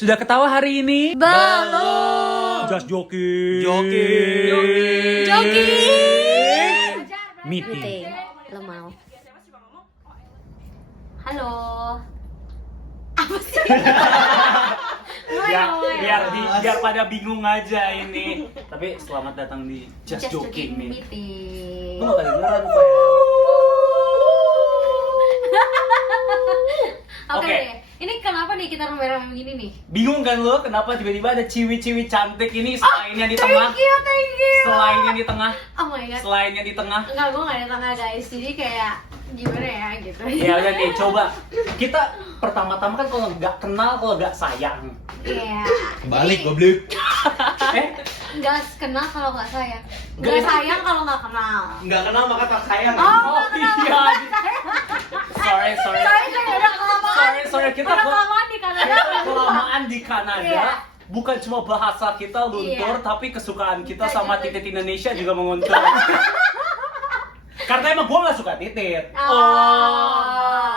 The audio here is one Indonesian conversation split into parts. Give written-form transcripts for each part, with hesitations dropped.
Sudah ketawa hari ini? Belum. Just joking. Jogging. Meeting. Lo mau? Halo. Apa sih? Biar pada bingung aja ini. Tapi selamat datang di Just Joking nih. Meeting. Lu gak kedengeran kok ya? Oke Oke. deh. Ini kenapa nih kita rame-rame begini nih? Bingung kan lo kenapa tiba-tiba ada ciwi-ciwi cantik ini selain yang di tengah? Thank you. Selain yang di tengah? Oh my god. Selain yang di tengah? Enggak, gue gak ada tengah guys. Jadi kayak gimana ya gitu. Ya udah nih, coba. Kita pertama-tama kan kalau nggak kenal, kalau nggak sayang. Iya. Balik goblok. Nggak kenal kalau nggak sayang. Nggak sayang kalau nggak kenal. Enggak kenal maka tak sayang. Oh, Oh nggak kenal. iya. Sorry. Sorry, kita udah kelamaan di Kanada. kelamaan di Kanada. Iya. Bukan cuma bahasa kita luntur, Iya. tapi kesukaan kita Kita sama juga. titit Indonesia juga menguntur. Karena emang gue nggak suka titit.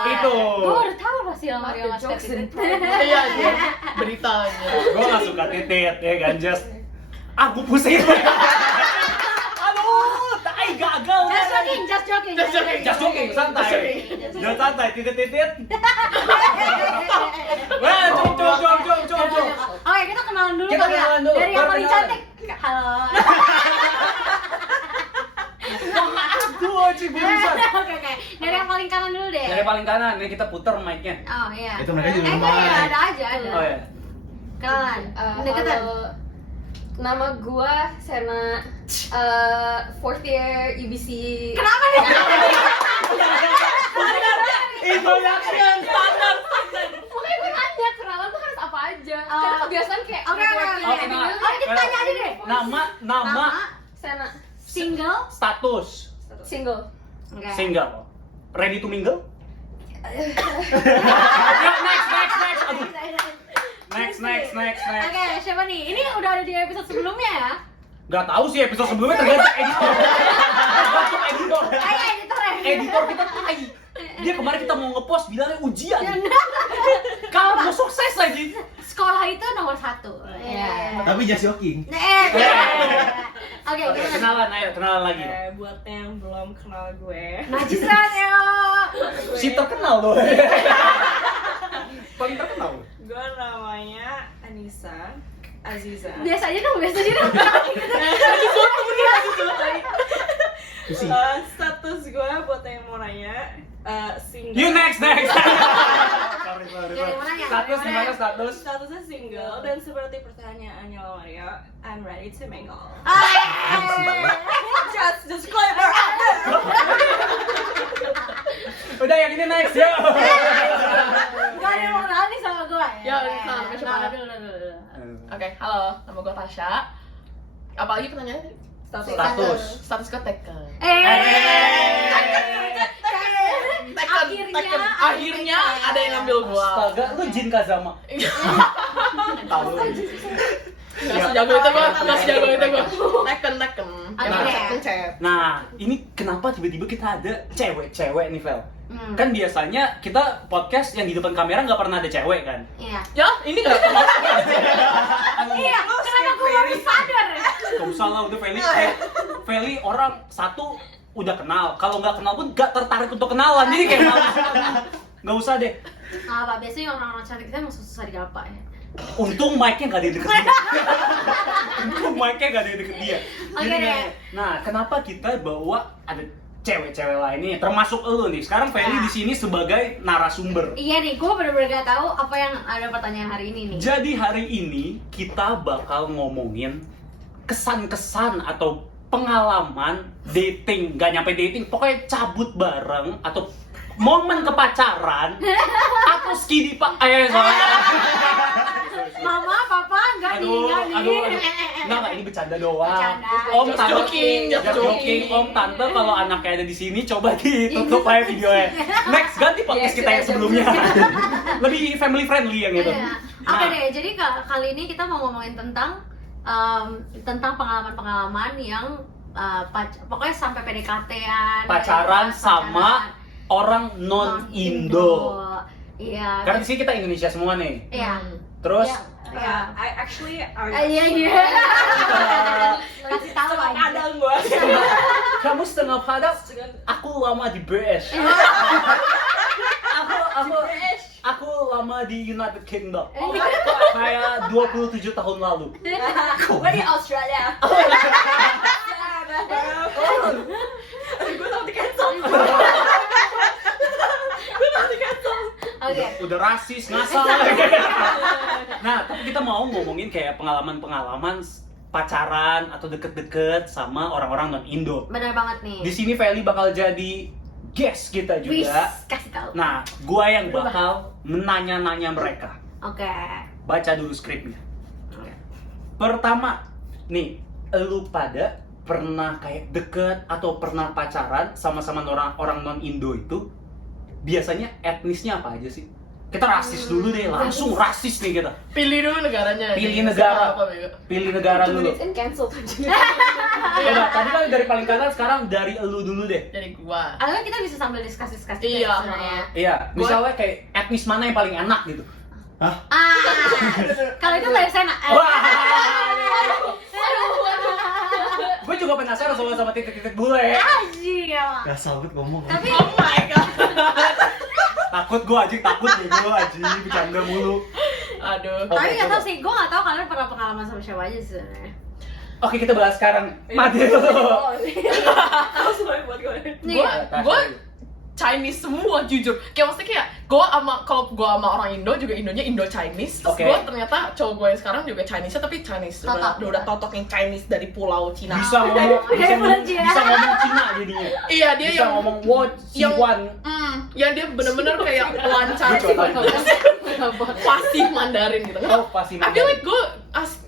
Itu. Gue baru tahu loh sih Mario nggak suka titit. Iya, beritanya. Gue nggak suka titit, ya kan, Just. Aku pusing. Aduh, tai gagal. Just joking, Santai. Jangan santai, titit. Wah, jom. Oke, kita kenalan dulu Kita kali ya. kenalan dulu, Dari yang baru paling kenalan. cantik. Halo. Aduh, cibulisan. Oke. Dari yang paling kanan dulu deh. Dari paling kanan, nih kita putar mic-nya. Oh iya. Itu mereka juga enggak lumayan. ya, ada aja. Oh ya. Kenalan. Deketan. Halo, nama gua Sena, fourth year UBC. Kenapa nih? Itu yang standar. Pokoknya gue nanya kenalan tuh harus apa aja. Oh. Karena kebiasaan kayak Oke. networking Oke, gitu. nah. Oke, kita tanya aja deh. Nama, Sena, Single. status, single. Oke. single, ready to mingle? Next. Oke, siapa nih? Ini udah ada di episode sebelumnya ya? Gak tahu sih episode sebelumnya tergantung editor. Kayak editor ya? Editor kita tai. Dia kemarin kita mau ngepost bilangnya ujian. Kalau mau sukses aja. Sekolah itu nomor 1. Iya. Tapi just joking. Oke, Kenalan lagi. Buat yang belum kenal gue, Najisan ya. Si terkenal loh. Paling terkenal. gue namanya Anissa Aziza. Biasa aja dong. Pusing. Status gue buat yang mau nanya, single. You next. Sorry. Dari mana ya? Status Dari mana? gimana status? Statusnya single dan seperti pertanyaannya Mario, I'm ready to mingle. Just disclaimer. Udah yang ini next ya. Gak ada yang mau kenal nih sama gue Ya, kenalan ke siapa? dulu. Oke, halo, nama gue Tasha. Apalagi pertanyaannya? Status. Status gue taken. Akhirnya ada yang ngambil gua. Astaga, lu Jin Kazama. Tahu. Nggak sejago itu gua. Taken. Oke. Pencet. Nah, ini kenapa tiba-tiba kita ada cewek-cewek nih, Vel? Hmm. Kan biasanya kita podcast yang di depan kamera nggak pernah ada cewek kan? Iya. Ya, ini nggak termasuk. Iya, kenapa gue baru sadar ya? Gak usah lah, udah Feli orang satu udah kenal, kalau nggak kenal pun nggak tertarik untuk kenalan, jadi kayak malas. Nggak usah deh. Nah, Pak, biasanya orang-orang cantik kita emang susah digapa ya. Untung mic-nya nggak ada di deket dia. Untung mic-nya nggak ada di deket dia. Oke Jadi, deh. nah, kenapa kita bawa ada cewek-cewek lainnya, termasuk elu nih. Sekarang Feli di sini sebagai narasumber. Iya nih, gue bener-bener gak tahu apa yang ada pertanyaan hari ini nih. Jadi hari ini kita bakal ngomongin kesan-kesan atau pengalaman dating, nggak nyampe dating, pokoknya cabut bareng atau momen kepacaran atau skidi pak, Mama, papa, enggak nih. Enggak, ini bercanda doang. Bercanda. Om, Just tante, joking, just joking. Om, tante, kalau anaknya ada di sini, coba ditutup aja videonya. Next, ganti podcast Yes, kita yang yes, sebelumnya. Lebih family friendly yang itu. Iya. Oke deh, jadi kali ini kita mau ngomongin tentang pengalaman-pengalaman yang pokoknya sampai PDKT-an, Pacaran sama orang non-Indo. Iya. Karena di sini kita Indonesia semua nih. Iya. Terus Ya, I actually Iya. Kasih tahu aja. kadang gue. Kamu setengah padang, aku lama di BS. Aku lama di United Kingdom. Kayak 27 tahun lalu. Gue di Australia. Gue tau di cancel. Oke. Udah rasis, ngasal. Nah, tapi kita mau ngomongin kayak pengalaman-pengalaman pacaran atau deket-deket sama orang-orang non-Indo. Benar banget nih. Di sini Feli bakal jadi guest kita Wis, juga. kasih tahu. Nah, gua yang bakal menanya-nanya mereka. Oke. Baca dulu skripnya. Pertama, nih, lu pada pernah kayak deket atau pernah pacaran sama-sama orang non-Indo itu biasanya etnisnya apa aja sih? Kita rasis dulu deh, langsung rasis nih kita. Pilih dulu negaranya. Pilih negara. Apa, Bego? Pilih negara dulu. cancel. Coba, tadi kan dari paling kanan, sekarang dari elu dulu deh. Dari gua. Atau kan kita bisa sambil diskus-diskus juga Iya. sebenarnya. Iya, misalnya kayak etnis mana yang paling enak gitu. Kalau itu dari sana. Gue juga penasaran sama titik-titik bule. Asyik. Gak sabar ngomong. Tapi Oh my god. Takut gue bercanda mulu. Aduh. Oke, tapi nggak coba. tahu sih, gue nggak tahu kalian pernah pengalaman sama siapa aja sih sebenarnya. Oke, kita bahas sekarang. Mati dulu. Tahu semuanya buat gue. Nih, Gua Chinese semua jujur. Kayak maksudnya kayak kalau gua sama orang Indo juga Indonya Indo Chinese. Terus Oke. gua ternyata cowok gue yang sekarang juga Chinese tapi Chinese Totok. udah totok yang Chinese dari pulau Cina. Bisa ngomong Cina jadinya. Iya, dia Bisa yang ngomong wo Ciwan. yang dia bener-bener kayak lancar fasih Mandarin gitu. Oh, pasti I feel like gue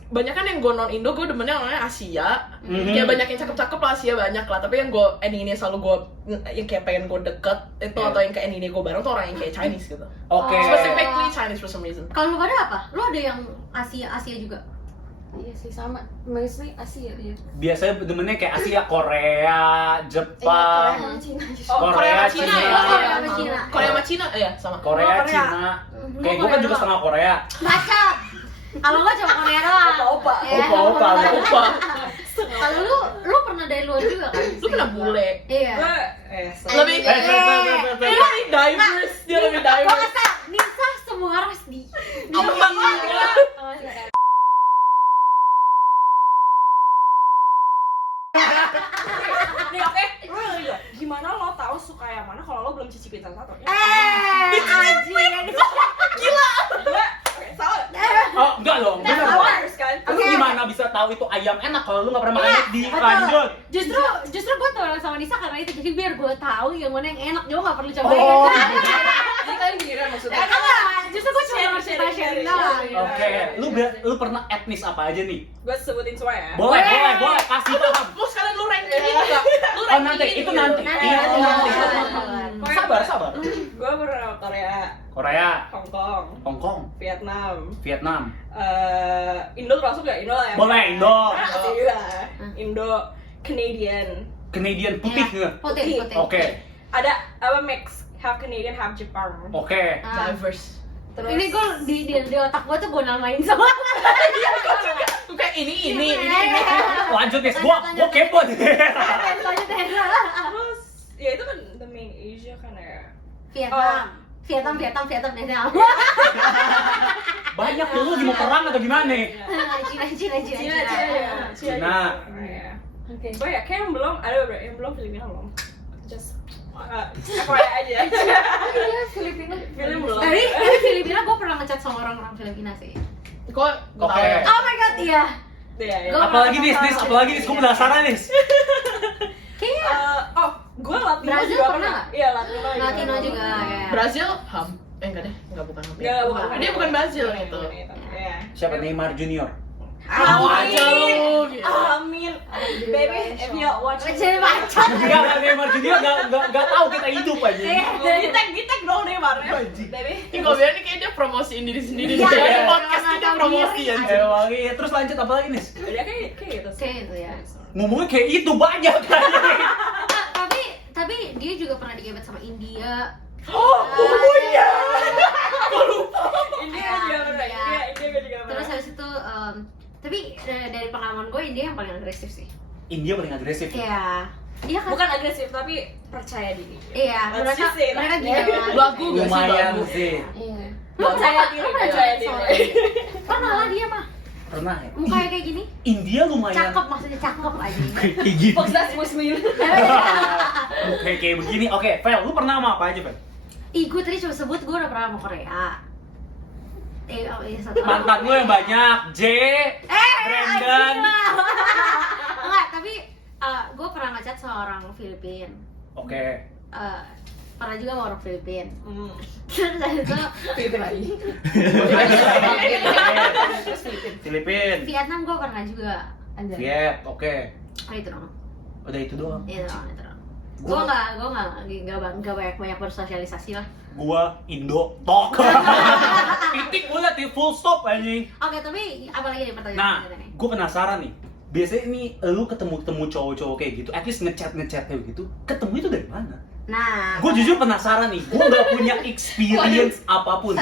banyak kan yang gue non Indo, gue demennya orangnya Asia. Kayak banyak yang cakep-cakep lah, Asia banyak lah. Tapi yang gue ini selalu gue yang kayak pengen gue deket itu atau yang kayak ini gue bareng tuh orang yang kayak Chinese gitu. Oke. Specifically Chinese for some reason. kalau lu pada apa? Lu ada yang Asia juga? Iya sih sama, mostly Asia ya. Biasanya demennya kayak Asia, Korea, Jepang. Cina. Oh, Korea sama Cina ya. Korea sama Cina. Korea sama Cina ya sama. Korea, Cina. Kayak gue kan juga setengah Korea. Macam. Kalau gua cuma Korea doang. Opa-opa. Ya. Opa. Kalau lu pernah dari luar juga kan? Lu pernah bule. Iya. Gue Lebih dia lebih diverse, dia lebih Gua diverse. kata Nisa semua ras di. Apa? nih oke, gimana lo tahu suka yang mana kalau lo belum cicipin satu-satu? Anjing. Oke, salah. Oh, enggak dong. Bener dong. Harus kan? Lu gimana bisa tahu itu ayam enak kalau lu nggak pernah makan di Lanjut? Justru gue temenan sama Nisa karena itu, jadi biar gue tahu yang mana yang enak, gue nggak perlu coba. Oh. Ini kalian giliran maksudnya. Justru gue cuma sharing doang. Oke, lu pernah etnis apa aja nih? Gue sebutin semua ya. Boleh, kasih paham. Mau sekalian lu ranking enggak? Lu Oh, nanti, itu nanti. Iya, itu nanti. Pokoknya Sabar. gue pernah Korea, Korea, Hong Kong, Hong Kong, Vietnam, Vietnam. Indo termasuk gak? Indo lah ya? Boleh, Indo. Iya. Indo, Canadian. Canadian putih nggak? Putih. Oke, Ada apa mix? Half Canadian, half Jepang. oke. Diverse. Terus Ini gue di otak gue tuh gue namain semua. Tuh kayak ini. Lanjut nih, gua kepo nih. Lanjut Hendra. terus ya itu kan the main Asia kan ya. Vietnam. Banyak tuh, lu lagi mau perang atau gimana nih? Cina. Cina. Oke. Oh ya, kayak yang belum ada beberapa yang belum Filipina belum. Just FYI aja. Filipina. Film belum. Dari Filipina gue pernah ngechat sama orang Filipina sih. Gue tahu Oke. ya. Oh my god, iya. Iya, iya. Gua- Apalagi nis, gua penasaran nis. Kayaknya Gue Latino Brazil juga pernah pernah. Iya, Latino juga ya. Brazil enggak deh, bukan. Enggak, bukan. Dia bukan Brazil gitu. Iya. Siapa Neymar Junior? Tahu aja lu. gitu. Amin. Baby, if you watch Jadi macam. Enggak, Neymar Junior enggak tahu kita hidup aja. Di-tag dong Neymar ya. Baby. Ini kalau bilang nih kayak dia promosiin diri sendiri. Iya, Jadi iya. podcast ini dia promosi ya. Wangi. Terus lanjut apa lagi nis? Dia kayak gitu sih. Kayak gitu ya. Ngomongnya kayak itu banyak kan. Tapi dia juga pernah digebet sama India. Oh iya. India juga pernah. Iya. India juga pernah. Terus habis Tapi dari pengalaman gue India yang paling agresif sih. India paling agresif. Iya. Dia kan Bukan agresif tapi percaya diri. iya, Let's just say that. mereka gila. Lagu gak sih Lumayan lagu? sih. Iya. Percaya diri, Lu pernah percaya dengar diri. soal- Pernah lah dia mah. Pernah ya? Mukanya kayak gini. India lumayan. Cakep maksudnya cakep aja. Kayak gini. Fox that's Muslim. Kayak begini. Oke, Vel, lu pernah sama apa aja, Vel? Ih, gue tadi cuma sebut gue udah pernah sama Korea. Oh iya satu. Mantan lu yang banyak. J. Brandon. anjing lah. Enggak, tapi gue pernah ngechat sama orang Filipin. Oke. Pernah juga sama orang Filipin. Hmm. Terus habis itu Filipin lagi. Filipin. Vietnam gue pernah juga. Anjay. Viet, oke. Itu dong. Udah itu doang. Itu dong. Gue nggak banyak bersosialisasi lah. Gua Indo tok. Titik bulat di full stop anjing. Oke, tapi apalagi nih pertanyaan Nah, selanjutnya nih? gue penasaran nih. Biasanya nih lu ketemu cowok-cowok kayak gitu, at least ngechat kayak gitu, ketemu itu dari mana? Nah, Gue jujur penasaran nih, gue nggak punya experience apapun.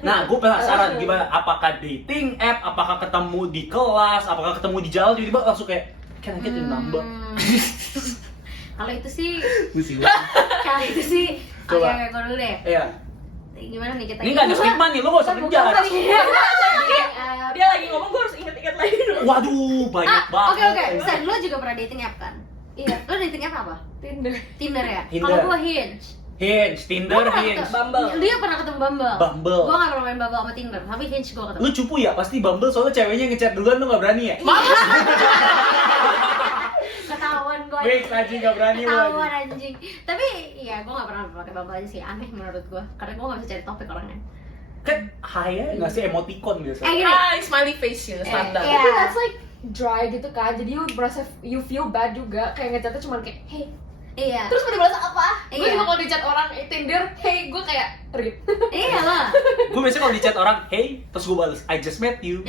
Nah, gue penasaran gimana? Apakah dating app, apakah ketemu di kelas, apakah ketemu di jalan, tiba-tiba langsung kayak can I get your number? Kalau itu sih, Pusing kalau itu sih, oke, Coba. gue dulu deh. Iya. Gimana nih kita? Ini nggak ada stigma nih, lu nggak usah ngejudge. Dia lagi ngomong gue harus inget-inget lagi dulu. Waduh, banyak banget. Oke, Sen, lo juga pernah dating app kan? Iya. Lo dating app apa? Tinder. Tinder ya? Tinder. Kalau gue Hinge. Hinge, Tinder, Gua pernah Hinge. ketemu- Bumble. Dia pernah ketemu Bumble. Bumble. Gue gak pernah main Bumble sama Tinder, tapi Hinge gue ketemu. Lu cupu ya? Pasti Bumble soalnya ceweknya ngechat duluan lu nggak berani ya? Ketahuan gue. Wait, anjing nggak berani lu. Ketahuan anjing. Tapi iya, gue gak pernah pakai Bumble aja sih. Aneh menurut gue. Karena gue gak bisa cari topik orangnya. Kan hai ya nggak sih emoticon biasa. Gini. Smiley face gitu standar. Iya. Tapi that's like dry gitu kan, jadi you feel bad juga, kayak ngechatnya cuma kayak hey, Iya. terus mau dibalas apa? Gue Iya. juga kalau di chat orang Tinder, hey, gue kayak read. Iya lah. Gue biasanya kalau di chat orang, hey, terus gue balas, I just met you.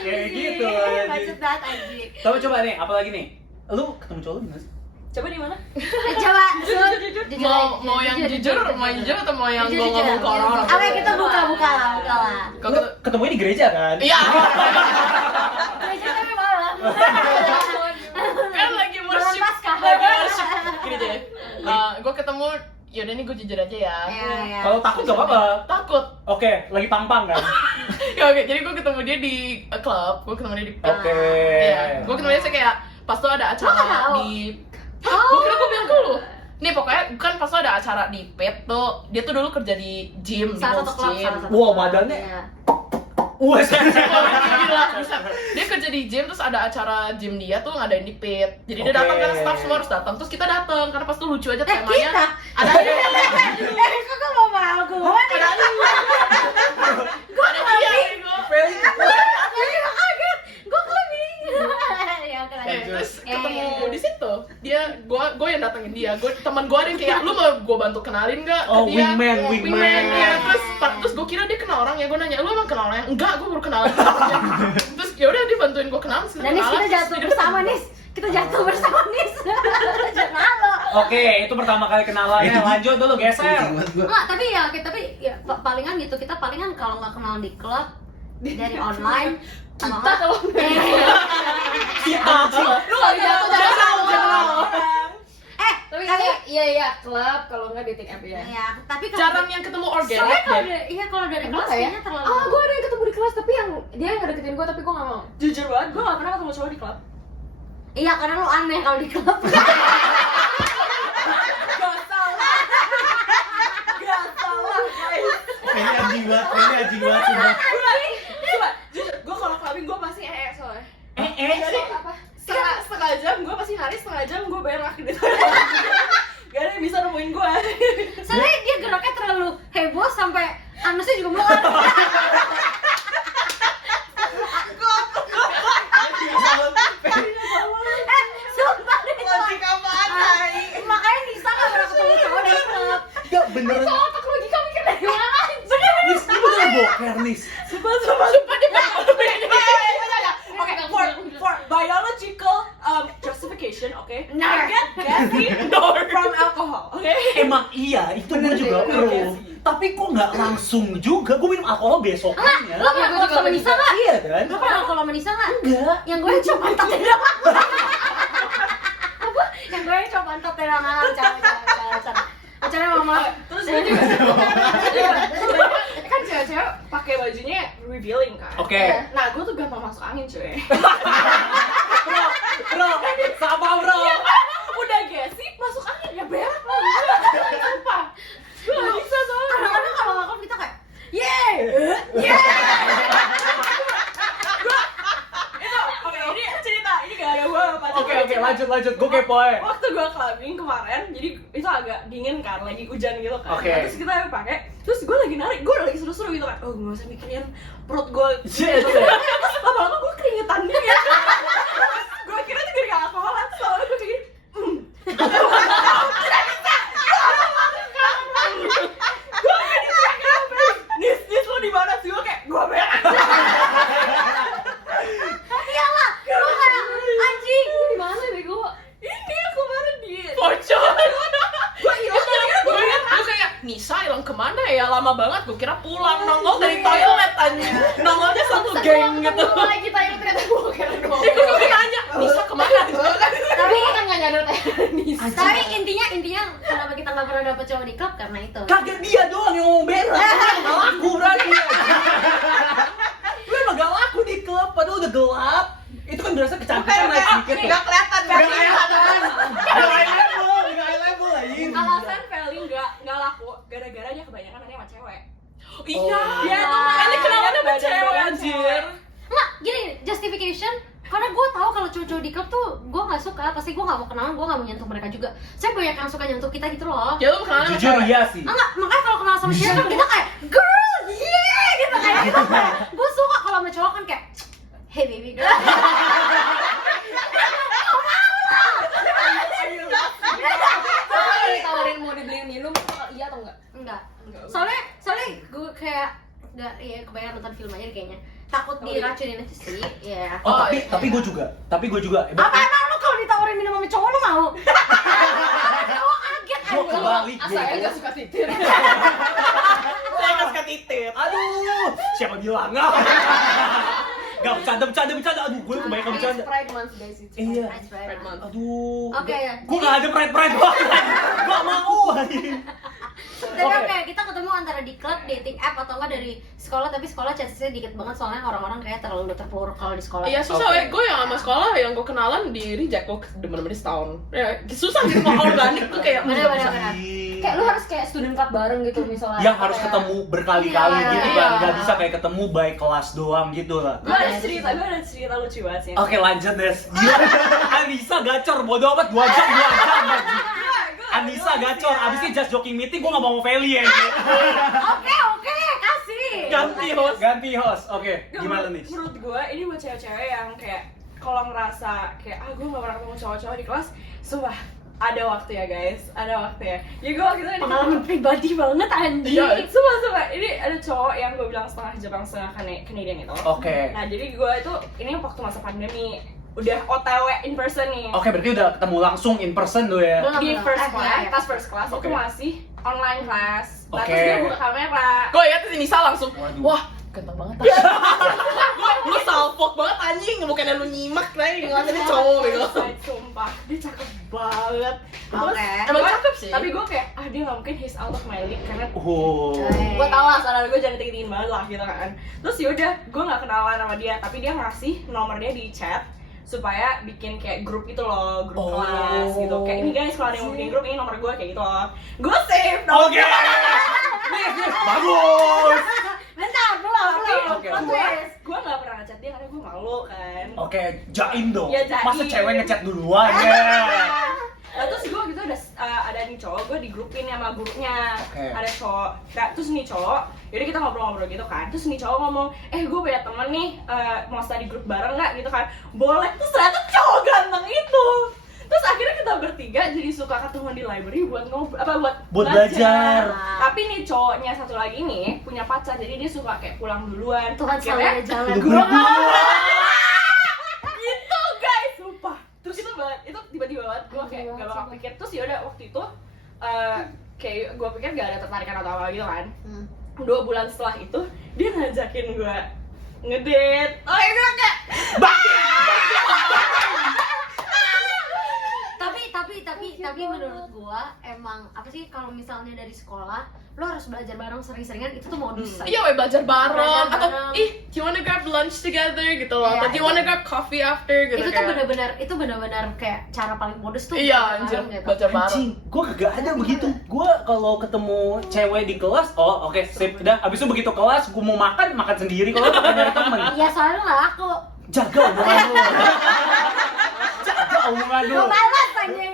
Kayak gitu. Bacot banget anjing. Tapi coba nih, apalagi nih? Lu ketemu cowok lu gimana sih? Coba di mana? Coba, Jujur. Mau yang jujur atau mau yang Jujur, gue ngomong ke jujur. orang-orang? Apa yang kita buka lah. Lu ketemunya di gereja kan? Iya. Gereja tapi malam. Kan lagi worship. Malam Paskah. Lagi worship. Gini deh. Gue ketemu, yaudah nih gue jujur aja ya. Iya. Kalau takut gak apa-apa. Takut. Oke, lagi pang-pang kan? Ya, oke, jadi gue ketemu dia di klub, gue ketemu dia di pit. Oke. Iya, gue ketemu dia kayak pas tuh ada Lo nggak acara tahu? di. Gue kira gue bilang ke lu. Nih pokoknya kan pas tuh ada acara di pit tuh, dia tuh dulu kerja di gym, di Salah satu Gold's klub, Gym. salah satu. Wow, klub. badannya. Iya. Wah, Gila, bisa. Dia kerja di gym, terus ada acara gym dia tuh ngadain di pit. Jadi dia Oke. datang kan, staff semua harus datang. Terus kita datang karena pas tuh lucu aja Kita? temanya. Ada Kok gak mau mau gue? ada dia bego. Gue kelebih. Ya oke lah. Terus Ya, ketemu ya. di situ. Dia gue yang datengin dia. Teman gue ada yang kayak lu mau gue bantu kenalin nggak ke Oh, dia? wingman, Wingman wingman. ya. Terus gue kira dia kenal orangnya. Gue nanya, "Lu emang kenal orangnya?" "Enggak, gue baru kenalan." Terus ya udah dia bantuin gue kenalan. Dan Nis, kita jatuh bersama Nis. Kita jatuh bersama Nis. Jangan lo. Oke, itu pertama kali kenalannya. Lanjut dulu, geser. Enggak, tapi ya palingan gitu. Kita palingan kalau nggak kenalan di klub dari online sama Kita kalau Kita. lu lagi jatuh jangan tapi tapi iya klub kalau nggak dating app ya. ya, tapi Jarang yang ketemu soalnya organik kalau deh. kalau dari Emang kelas kayak? kayaknya terlalu. Gue ada yang ketemu di kelas tapi yang dia yang nggak deketin gue tapi gue nggak mau. Jujur banget, gue gak pernah ketemu cowok di klub. Iya, karena lu aneh kalau di klub. Gak salah. Gak salah, guys. Ini anjing banget, sumpah. Coba, jujur, gue kalau clubbing gue pasti soalnya. Jadi Apa? setengah jam gue pasti hari, setengah jam gue berak gitu. Gak ada yang bisa nemuin gue. Soalnya dia geraknya terlalu heboh sampai anusnya juga meluar. Sumpah deh. Makanya Nisa gak pernah ketemu cowok di klub. Enggak beneran. Otak logika mikir dari mana? Nis, lu beneran boker, Nis. Sumpah dia Oke, for biological justification justification, okay? Nah. I get gassy from alcohol, okay? Emang iya, itu gue juga deh, pro. iya sih. Tapi kok nggak langsung juga, gue minum alkohol besokannya. Lo pernah kalau sama Nisa nggak? Iya kan? Lo pernah kalau sama Nisa nggak? Enggak. Yang gue coba pantat tidak. Apa? Yang gue coba pantat tidak acara mama. Terus gue juga kan cewek-cewek pakai bajunya revealing kan. Oke. Nah, gue tuh gampang masuk angin cuy. Bro, sama bro. Udah gassy, masuk angin ya berak lah. Sumpah. Gue gak bisa soalnya. Kadang-kadang kalau ngakak kita kayak Oke, ini cerita, ini gak ada gue apa. Oke, lanjut. Gue kepo ya. Waktu gue clubbing kemarin, jadi itu agak dingin kan, lagi hujan gitu kan. Oke. Nah, terus kita pakai, terus gue lagi narik, gue lagi seru-seru gitu kan. Oh, gak usah mikirin perut gue. Shit. Lama-lama gue keringetan gitu ya. Gue kira itu gara-gara alkohol, soalnya gue pikir, Nis lo di mana sih? Gue kayak gue berak. iyalah, lo kayak anjing. Di mana bego? Ini aku kemarin di Pocong. gue hilang Gue kayak Nisa hilang kemana ya? Lama banget. Gue kira pulang nongol dari toilet anjing. Nongolnya satu geng gitu. Mulai kita ini ternyata gue kira doang. Jadi gue nanya Nisa kemana? Tapi kan nggak nyadar Nisa. Tapi intinya kenapa kita nggak pernah dapet cowok di klub karena itu. Kagak dia doang yang ngomong berak. Gak laku berarti. Lu emang gak laku di klub, padahal udah gelap. Itu kan berasa kecantikan naik sedikit. Gak kelihatan Gak eye level anjing. Alasan Feli nggak laku gara-gara dia kebanyakan nanya sama cewek. Iya. Dia tuh Kali kenalannya sama badan- cewek badan anjir. cewek. Nggak, gini, justification. Karena gue tahu kalau cowok-cowok di klub tuh gue nggak suka, pasti gue nggak mau kenalan, gue nggak mau nyentuh mereka juga. Saya banyak yang suka nyentuh kita gitu loh. Ya lu kenalan sama Jujur cewek? iya sih. Enggak, makanya kalau kenal sama cewek kan kita kayak girl, yeah gitu kayak gitu. Gue suka kalau sama cowok kan kayak hey baby girl. Kalau ditawarin mau dibeliin minum, iya atau enggak? Enggak. Soalnya gue kayak nggak, ya kebanyakan nonton film aja kayaknya. Takut diracunin aja sih, ya. Oh, tapi gue juga. Apa emang lu kalau ditawarin minum sama cowok lu mau? Cowok kaget Gue aja. kebalik. Saya nggak suka titir. Saya gak suka titit. Aduh, siapa bilang? Gak bercanda. Aduh, gue kebanyakan bercanda. Pride month guys itu. Iya. That's right. Pride month. Aduh. Oke, ya. Gue gak ada pride banget. Gak mau. Tapi oke, kita ketemu antara di klub, dating app, atau enggak dari sekolah, tapi sekolah chancesnya dikit banget soalnya orang-orang kayak terlalu terpuruk kalau di sekolah. Iya susah, Oke. gue yang sama sekolah yang gue kenalan di reject, gue demen-demen setahun. Ya, susah gitu mau organik tuh kayak Bener. Kayak lu harus kayak student club bareng gitu misalnya. Yang harus ketemu berkali-kali Iya, gitu iya. kan. Gak bisa kayak ketemu by kelas doang gitu lah. Gue ada cerita lucu banget sih. Oke, lanjut Des. Gila. Anissa gacor, bodo amat 2 jam. Anissa gacor, abis ini just joking meeting, gue gak mau Feli ya. Oke, kasih. Ganti host, oke. Gimana nih? Menurut gue ini buat cewek-cewek yang kayak kalau ngerasa kayak gue gak pernah ketemu cowok-cowok di kelas, sumpah ada waktu ya guys, ada waktu ya. Jadi gue waktu itu ada Pengalaman pribadi banget anjing. Iya. Sumpah, ini ada cowok yang gue bilang setengah Jepang, setengah Canadian itu. Oke. Nah jadi gue itu, ini waktu masa pandemi, udah OTW in person nih. Oke, berarti udah ketemu langsung in person tuh ya. Belum. Di first Iya, class, iya. pas first class Oke. itu masih online class. Nah, Oke. terus dia buka kamera. gue ya si Nisa langsung, Waduh. wah ganteng banget. Lu salfok banget anjing, bukannya lu nyimak tadi ngeliatin cowok gitu. Sumpah, dia cakep banget. Terus, Oke. Emang gua- cakep sih. Tapi gue kayak, dia gak mungkin he's out of my league karena Eh. gue tau lah standar gue jangan tinggi banget lah gitu kan. Terus yaudah, gue gak kenalan sama dia, tapi dia ngasih nomor dia di chat supaya bikin kayak grup itu loh, grup Oh. kelas gitu. Kayak ini guys, kalau ada yang mau bikin grup, ini nomor gue kayak gitu loh. Gue save nomor Oke. Bagus. Bentar, belum. Oke. gue gak pernah ngechat dia karena gue malu kan. Oke, jaim dong. Ya, jaim. Masa cewek ngechat duluan ya? Nah, terus gue gitu ada nih cowok, gue di grupin sama gurunya. Oke. Ada cowok, nah, terus nih cowok, yaudah kita ngobrol-ngobrol gitu kan. Terus nih cowok ngomong, gue punya temen nih, mau study grup bareng nggak gitu kan? Boleh. Terus ternyata cowok ganteng itu. Terus akhirnya kita bertiga jadi suka ketemu di library buat Buat belajar. Tapi nih cowoknya satu lagi nih punya pacar, jadi dia suka kayak pulang duluan. Tuhan Akhirnya, selalu jalan. Gue gitu guys, sumpah. Terus itu banget, itu kayak gak bakal pikir. Terus yaudah waktu itu kayak gue pikir gak ada tertarikan atau apa gitu kan. 2 bulan setelah itu dia ngajakin gue ngedate. Oh itu kayak tapi menurut gua emang apa sih kalau misalnya dari sekolah lo harus belajar bareng sering-seringan itu tuh modus. Iya, belajar bareng Belajar atau bareng. do you wanna grab lunch together gitu loh, Iya, atau do you wanna grab coffee after gitu Itu tuh benar-benar kayak cara paling modus tuh iya belajar anjir, bareng gitu. belajar bareng. Anjing, gue kagak ada begitu. Gue kalau ketemu cewek di kelas, oh oke sip, udah. Abis itu begitu kelas, gue mau makan sendiri. Kalau bukan dari temen, Iya soalnya lah aku jaga omongan lu. Jaga omongan lu. Gua balas anjing.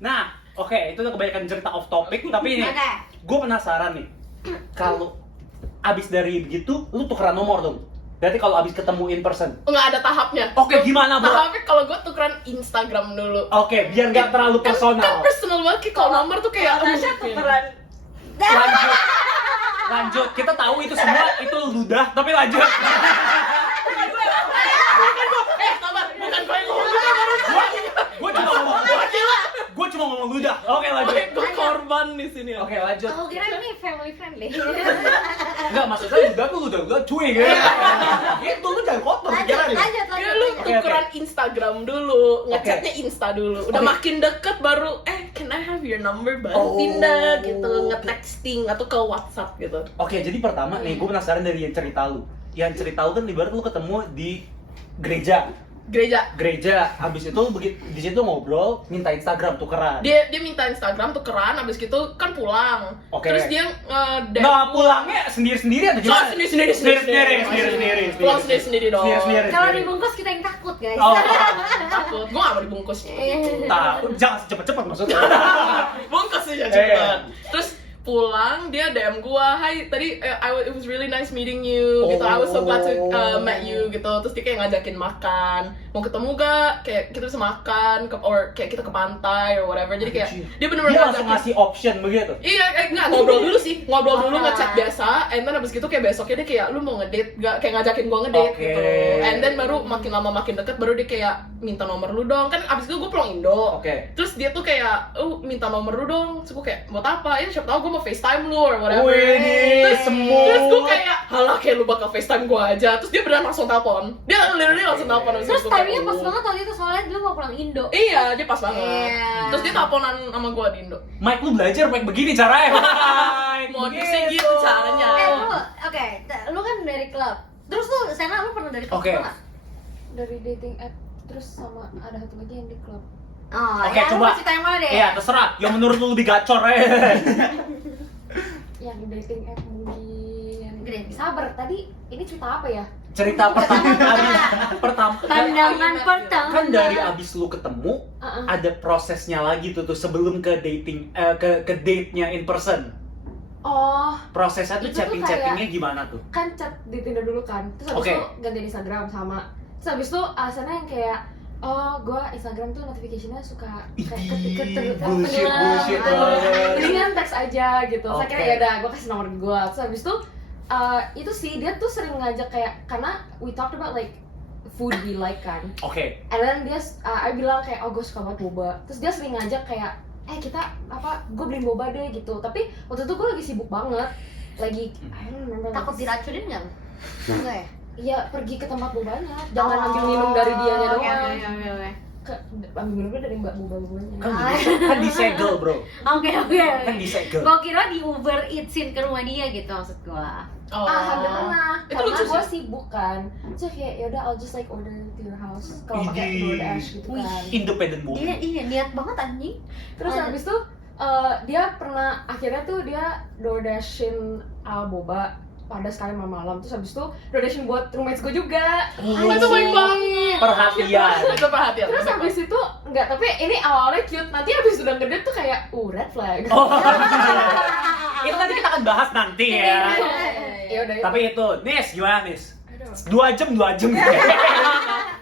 Nah, oke, itu udah kebanyakan cerita off topic, tapi ini Oke. gue penasaran nih. Kalau abis dari begitu, lu tukeran nomor dong. Berarti kalau abis ketemu in person. Nggak ada tahapnya. Oke, gimana, Bro? Tahapnya kalau gue tukeran Instagram dulu. Oke, biar nggak terlalu Kan personal. personal banget kayak kalau nomor tuh kayak Tasya tukeran. Lanjut. Kita tahu itu semua itu ludah, tapi lanjut. sabar, bukan gue yang ngomong. Gue cuma ngomong ludah. Oke, lanjut. Gue korban di sini. Oke, lanjut. Aku kira ini family friendly. Enggak, maksudnya ludah tuh ludah cuy gitu. Itu lu jangan kotor pikiran. Lanjut. Ya lu Oke, tukeran Instagram dulu, ngechatnya Insta dulu. Udah Oke. makin deket baru can I have your number baru Oh. pindah gitu, nge-texting atau ke WhatsApp gitu. Oke, jadi pertama nih, gue penasaran dari yang cerita lu. Yang cerita lu kan ibarat lu ketemu di gereja, habis itu lu begitu di situ ngobrol, minta Instagram tukeran. Dia minta Instagram tukeran, abis gitu kan pulang. Oke. Terus dia DM Nah, pulangnya sendiri-sendiri atau gimana? sendiri. Pulang sendiri dong. Sendiri. Kalau dibungkus kita yang takut guys. Oh, Takut, gue gak mau dibungkus. nah, jangan cepet-cepet maksudnya. Bungkus aja cepet. Terus pulang dia DM gua, "Hai, tadi it was really nice meeting you." gitu. I was so glad to met you gitu. Terus dia kayak ngajakin makan. Mau ketemu gak? Kayak kita bisa makan or kayak kita ke pantai or whatever. Jadi kayak dia bener-bener Dia langsung ngasih option begitu. Iya, enggak, ngobrol dulu sih. Ngobrol dulu, ngechat biasa. And then abis gitu kayak besoknya dia kayak, "Lu mau ngedate gak?" Kayak ngajakin gua ngedate Oke. gitu. And then baru makin lama makin deket, baru dia kayak minta nomor lu dong. Kan abis itu gua pulang Indo. Oke. Terus dia tuh kayak, minta nomor lu dong. Terus gue kayak, buat apa? Ya siapa tau gue mau FaceTime lu or whatever. Wih, semua. Terus gue kayak, halah kayak lu bakal FaceTime gue aja. Terus dia beneran langsung telepon. Dia literally langsung telepon. Abis Terus itu gua kayak, timingnya pas banget waktu itu soalnya dulu mau pulang Indo. Iya, dia pas banget. Iya. Terus dia teleponan sama gue di Indo. Mike, lu belajar Mike begini caranya. Mike, Modusnya gitu caranya. Lu kan dari klub. Terus lu Sena lu pernah dari klub Oke. juga nggak? Dari dating app terus sama ada satu lagi yang di klub. Oh, Oke, ya, lu coba. mau cerita yang mana deh? Iya, terserah. Yang menurut lu lebih gacor Yang dating app mungkin. Gede. Sabar, tadi ini cerita apa ya? Cerita pertama Pandangan pertama. kan dari abis lu ketemu ada prosesnya lagi tuh sebelum ke dating ke date-nya in person. Oh, Prosesnya tuh Itu tuh chattingnya gimana tuh? kan chat di Tinder dulu kan. Terus habis Oke. itu ganti Instagram sama. Terus habis itu alasannya yang kayak gue Instagram tuh notification-nya suka kayak bullshit banget. mendingan teks aja gitu. Saya kira Oke. ya udah gue kasih nomor gue. Terus habis itu sih dia tuh sering ngajak kayak karena we talked about like food we like kan. Oke. And then dia I bilang kayak gue suka banget boba. Terus dia sering ngajak kayak kita gue beliin boba deh gitu. Tapi waktu itu gue lagi sibuk banget. Lagi I don't remember. Takut diracunin nggak? Enggak ya? Iya, pergi ke tempat bobanya. Jangan ambil minum dari dianya doang. Oke. Ambil minumnya dari mbak boba-bobanya. Kan disegel, Bro. Oke. Kan disegel. Gua kira di Uber Eatsin ke rumah dia gitu maksud gua. Oh. Hampir pernah. Itu Karena lucu gue sih. sibuk kan. Terus kayak yaudah I'll just like order to your house. Kalau pakai Idih. DoorDash gitu kan. Independent woman. Iya niat banget anjing. Terus habis itu dia pernah akhirnya tuh dia DoorDashin boba pada sekali malam. Terus habis itu DoorDashin buat roommates gue juga. Itu baik banget. Perhatian. Itu perhatian. Terus habis itu enggak, tapi ini awalnya cute. Nanti habis udah gede tuh kayak red flag. Oh. Itu nanti kita akan bahas nanti ya. Ya udah. Tapi itu, Nis, gimana Nis? 2 jam.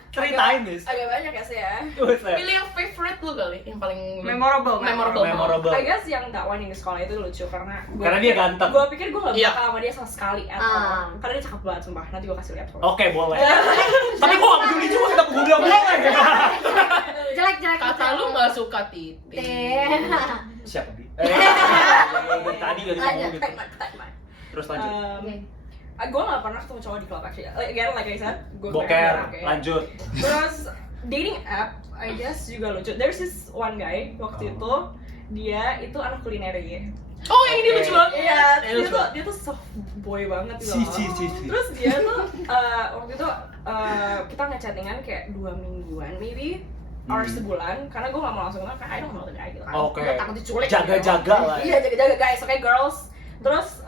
Ceritain nih. Agak banyak ya sih ya. Buset. Pilih yang favorite lu kali, yang paling Memorable. Memorable. I guess yang that one yang di sekolah itu lucu karena Dia ganteng. Gue pikir gue gak Iya. bakal sama dia sama sekali at all. Karena dia cakep banget sumpah. Nanti gue kasih lihat. Oke, boleh. Tapi gua gak peduli juga kita gue bilang boleh. Jelek. kata lu nggak suka titik. Siapa Bi? Dari tadi udah ngomong gitu. Tagline. Terus lanjut. Gue gak pernah ketemu cowok di klub actually. Again, like I said, gue Boker, lanjut. Terus dating app, I guess juga lucu. There's this one guy waktu itu, dia itu anak kulineri. Oh yang ini lucu banget. Iya, Lucu dia tuh soft boy banget gitu. Si. Terus dia tuh waktu itu kita nge-chattingan kayak 2 mingguan maybe or sebulan karena gue gak mau langsung bilang kayak I don't know the guy gitu kan. Oke. Gue takut diculik. Jaga-jaga lah Iya, ya. jaga-jaga guys. Oke, girls. Terus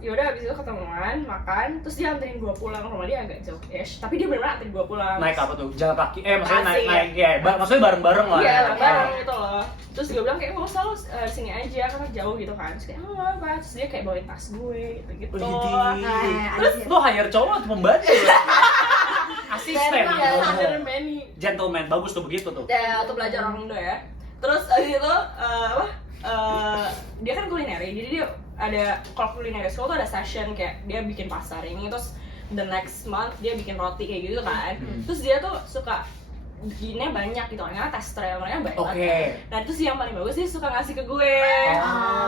yaudah abis itu ketemuan, makan, terus dia anterin gue pulang, rumah dia agak jauh-ish, tapi dia bener-bener anterin gue pulang. Naik apa tuh? Jalan kaki? Maksudnya Taksi. naik ya. Maksudnya bareng-bareng lah. Iya, ya. bareng gitu loh. Terus gue bilang kayak, gak usah lo sini aja, karena jauh gitu kan. Terus kayak, oh apa? Terus dia kayak bawain tas gue, gitu-gitu. Terus lo hire cowok atau pembantu ya? Asisten. Under many. Gentleman, bagus tuh begitu tuh. Ya, untuk belajar orang Indo ya. Terus abis itu, dia kan kulineri, jadi dia ada, kalau kulineri school tuh ada session kayak dia bikin pasar ini, terus the next month dia bikin roti kayak gitu kan. Terus dia tuh suka bikinnya banyak gitu, karena tes trialnya banyak. Nah terus yang paling bagus dia suka ngasih ke gue.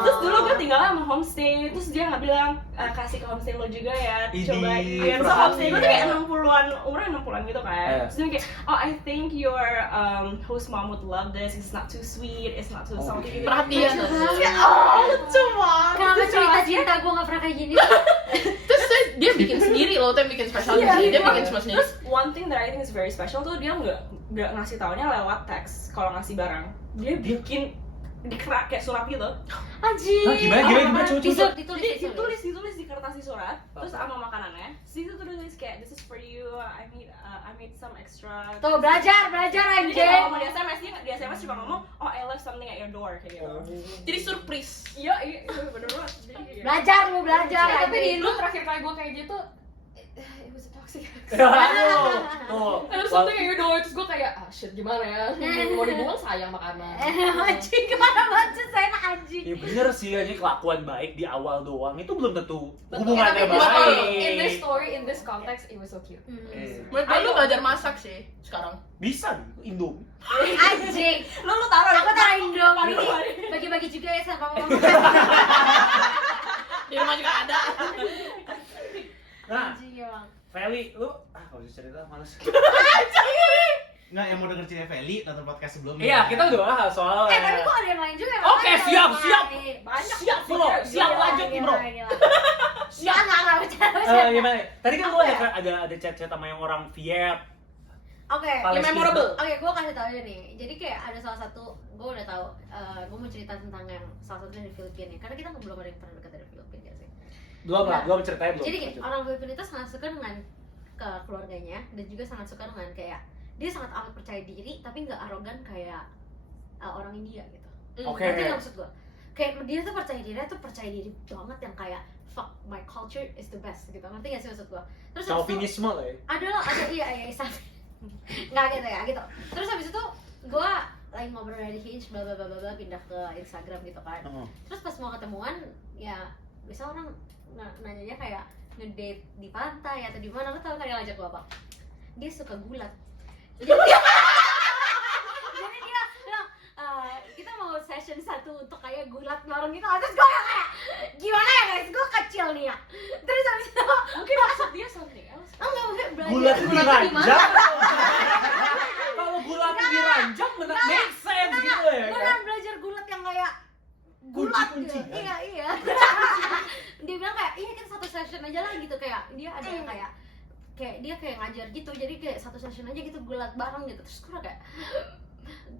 Terus dulu gue tinggal sama homestay, terus dia nggak bilang kasih ke homestay lo juga ya, cobain. So homestay gue tuh kayak 60-an, umurnya 60-an gitu kan. Terus dia kayak, oh I think your host mom would love this, it's not too sweet, it's not too salty. Perhatian. Lucu banget. Kenapa cerita cinta gue gak pernah kayak gini? Terus dia bikin sendiri loh, tuh yang bikin spesial dia bikin semua sendiri. Terus one thing that I think is very special tuh dia nggak ngasih taunya lewat teks kalau ngasih barang. Dia bikin dikerak kayak surat gitu. Anjir. Gimana coba. Ditulis. Ditulis di kertas surat, terus sama makanannya. Terus itu tulis kayak this is for you. I made some extra. Tuh belajar Jadi anjir. kalau mau di SMS di SMS cuma ngomong, oh I left something at your door kayak gitu. Jadi surprise. Iya bener banget. Jadi kayak- Belajar lu belajar. Tapi di anjir. lu terakhir kali gue kayak gitu, it was toxic. Oh. Ada something yang udah terus gue kayak shit gimana ya, mau dibuang sayang makanan. Anjing kemana banget saya anjing. Ya bener sih, aja kelakuan baik di awal doang itu belum tentu Tapi hubungannya in this baik. story, in this context, it was so cute. Menurut gue lu belajar masak sih sekarang. Bisa Indo. Anjing. Lu taruh Aku taruh Indomie. Padi-padi. Bagi-bagi juga ya sama mama. Di rumah juga ada. Nah, Anjing emang. Feli, lu kalau usah cerita males. Nggak, yang mau denger cerita Feli nonton podcast sebelumnya. Iya, kita udah bahas soal. Tapi kok ada yang lain juga. Oke, siap. Banyak. Siap lanjut nih, Bro. Siap enggak bercanda. Gimana? Tadi kan lu ada chat-chat sama yang orang Viet. Oke, Palestina. memorable. Oke, gue kasih tau aja nih. Jadi kayak ada salah satu, gue udah tahu. Gue mau cerita tentang yang salah satunya di Filipina. Karena kita belum ada yang pernah dekat dari Filipina sih. Belum ceritanya belum. Jadi gini, orang Filipina itu sangat suka dengan ke keluarganya dan juga sangat suka dengan kayak dia sangat amat percaya diri tapi nggak arogan kayak orang India gitu. Oke. Ngerti nggak maksud gue? Kayak dia tuh percaya diri banget yang kayak fuck my culture is the best gitu. Ngerti nggak sih maksud gue? Terus habis itu Chauvinisme lah ya. ada iya nggak gitu ya gitu. Terus habis itu gue lagi ngobrol dari Hinge bla bla bla bla pindah ke Instagram gitu kan. Terus pas mau ketemuan ya bisa orang nanyanya kayak ngedate di pantai atau di mana, lo tau kan dia ngajak gue apa? Dia suka gulat. Jadi dia bilang kita mau session satu untuk kayak gulat bareng gitu. Terus gue kayak gimana ya guys, gue kecil nih ya. Terus habis itu Mungkin maksud dia something else. enggak mungkin belajar Gulat di diranjang. mana? Kalau gulat diranjang bener make sense gitu ya. Beneran belajar gulat yang kayak gulat Kunci-kunci, gitu. kan? Iya. Dia bilang kayak iya kita satu session aja lah gitu, kayak dia ada yang kayak dia kayak ngajar gitu, jadi kayak satu session aja gitu gulat bareng gitu. Terus gue kayak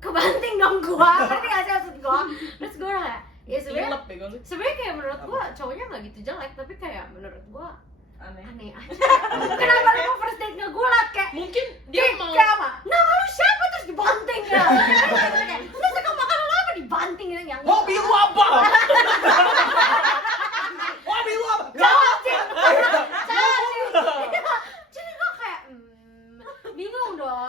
kebanting dong gua, ngerti gak sih maksud gua? Terus gue kayak ya sebenarnya kayak menurut gua cowoknya nggak gitu jelek, tapi kayak menurut gua aneh aja. Kenapa lu first date ngegulat kayak Mungkin dia mau kayak apa? Nama lu siapa terus dibanting ya? Terus suka makanan lu apa dibanting gitu yang Hobi lu apa? Hobi lu apa? jawab sih. Jadi gue kayak bingung dong.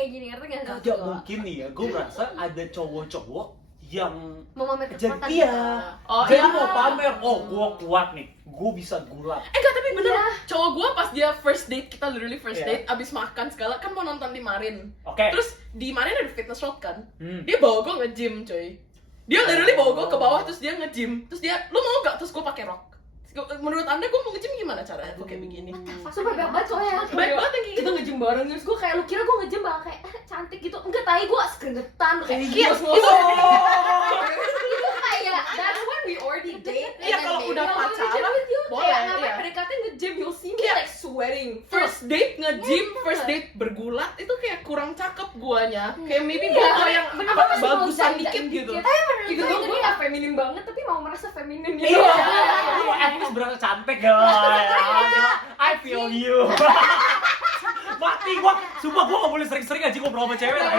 kayak gini, ngerti nggak? Kagak mungkin nih ya, gue merasa ada cowok-cowok yang Mau mamer jadi kekuatan iya, Oh, jadi iya. mau pamer, oh gue kuat nih, gue bisa gulat. Enggak, tapi bener, cowok gue pas dia first date, kita literally first Iya. date, abis makan segala, kan mau nonton di Marin. Oke. Terus di Marin ada fitness world kan, Hmm. dia bawa gue nge-gym coy. Dia literally bawa gue ke bawah, terus dia nge-gym. Terus dia, lu mau gak? Terus gue pakai rok. Menurut anda gue mau nge-gym gimana caranya? Gue kayak begini. Super baik banget soalnya. Baik banget yang kayak Kita gitu. nge-gym bareng terus gue kayak lu kira gue nge-gym bakal kayak cantik gitu. Enggak, tai gue keringetan kayak Iya, itu kayak that's when we already date. Iya, kalau udah pacaran, boleh, Kayak namanya iya. PDKT nge-gym, you'll see me Iya. like sweating. First date nge-gym, first date bergulat, itu kayak kurang cakep guanya. Kayak maybe bawa yang Bener-bener masih mau bagusan janda dikit gitu. Gitu gue gak feminin banget tapi mau merasa feminin gitu. Iya, lu at least berasa cantik guys. I feel you. Mati gua, sumpah gua gak boleh sering-sering aja ngobrol sama cewek lah.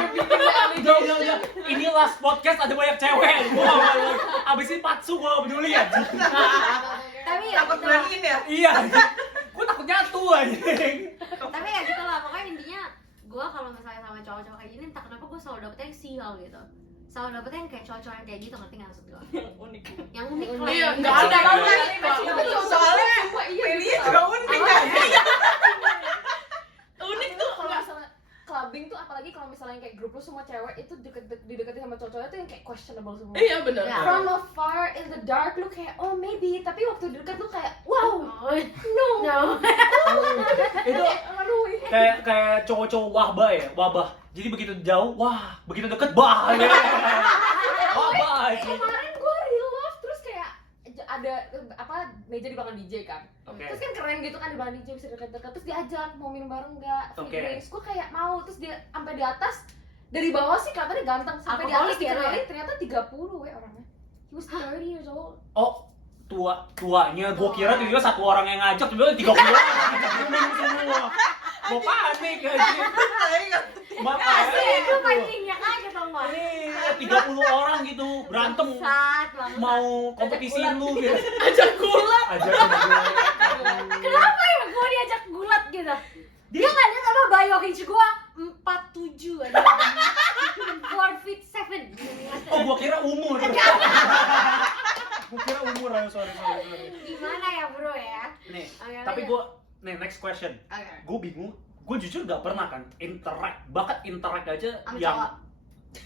Udah. Ini last podcast ada banyak cewek. Gua gak boleh. Abis ini patsu gua gak peduli aja. Tapi ya Takut gitu. beraniin ya? Iya. Gua takut nyatu aja. Tapi ya gitu lah, pokoknya intinya gue kalau misalnya sama cowok-cowok kayak gini, entah kenapa gue selalu dapetnya yang sial gitu. Selalu dapetnya yang kayak cowok-cowok yang kayak gitu, ngerti nggak maksud gue? Yang unik. Yang unik lah. Iya, yang nggak gitu. ada Tahu kan? kan? Soalnya iya Melia juga unik kan? Unik tuh. Kalau misalnya clubbing tuh apalagi kalau misalnya kayak grup lu semua cewek itu dideketin sama cowok-cowok tuh yang kayak questionable semua. Iya bener. Ya. From afar in the dark lu kayak oh maybe, tapi waktu deket lu kayak wow Oh, no. no. Itu Aduh, kayak cowok-cowok wabah ya, wabah. Jadi begitu jauh, wah, begitu deket, bah. Wabah aja. kemarin gue real love terus kayak ada apa meja di belakang DJ kan. Oke. Terus kan keren gitu kan di belakang DJ bisa deket-deket terus diajak mau minum bareng enggak free Oke. drinks. Gue kayak mau terus dia sampai di atas dari bawah sih kelihatannya ganteng sampai di atas Alkoholik ya, dikenalin ternyata 30 we orangnya. He was 30 years old. Oh, tuanya, gua kira tiba-tiba satu orang yang ngajak, tiba-tiba 30 orang minum semua. Gua panik aja. Makanya Itu pancingnya aja tau nggak? ini 30 orang gitu berantem Bangsat, bangsat. mau kompetisiin lu gitu. Ajak gulat. Aja Kenapa ya gue diajak gulat gitu? Dia nggak lihat apa bio hinge gue 47 aja. 4 feet 7. Oh, gua kira umur. Gua kira umur, sorry. Gimana ya bro ya? Nih, Oke, tapi lanjut. gua next question. Oke. Gue bingung, gue jujur gak pernah kan interact aja Sama yang cowok.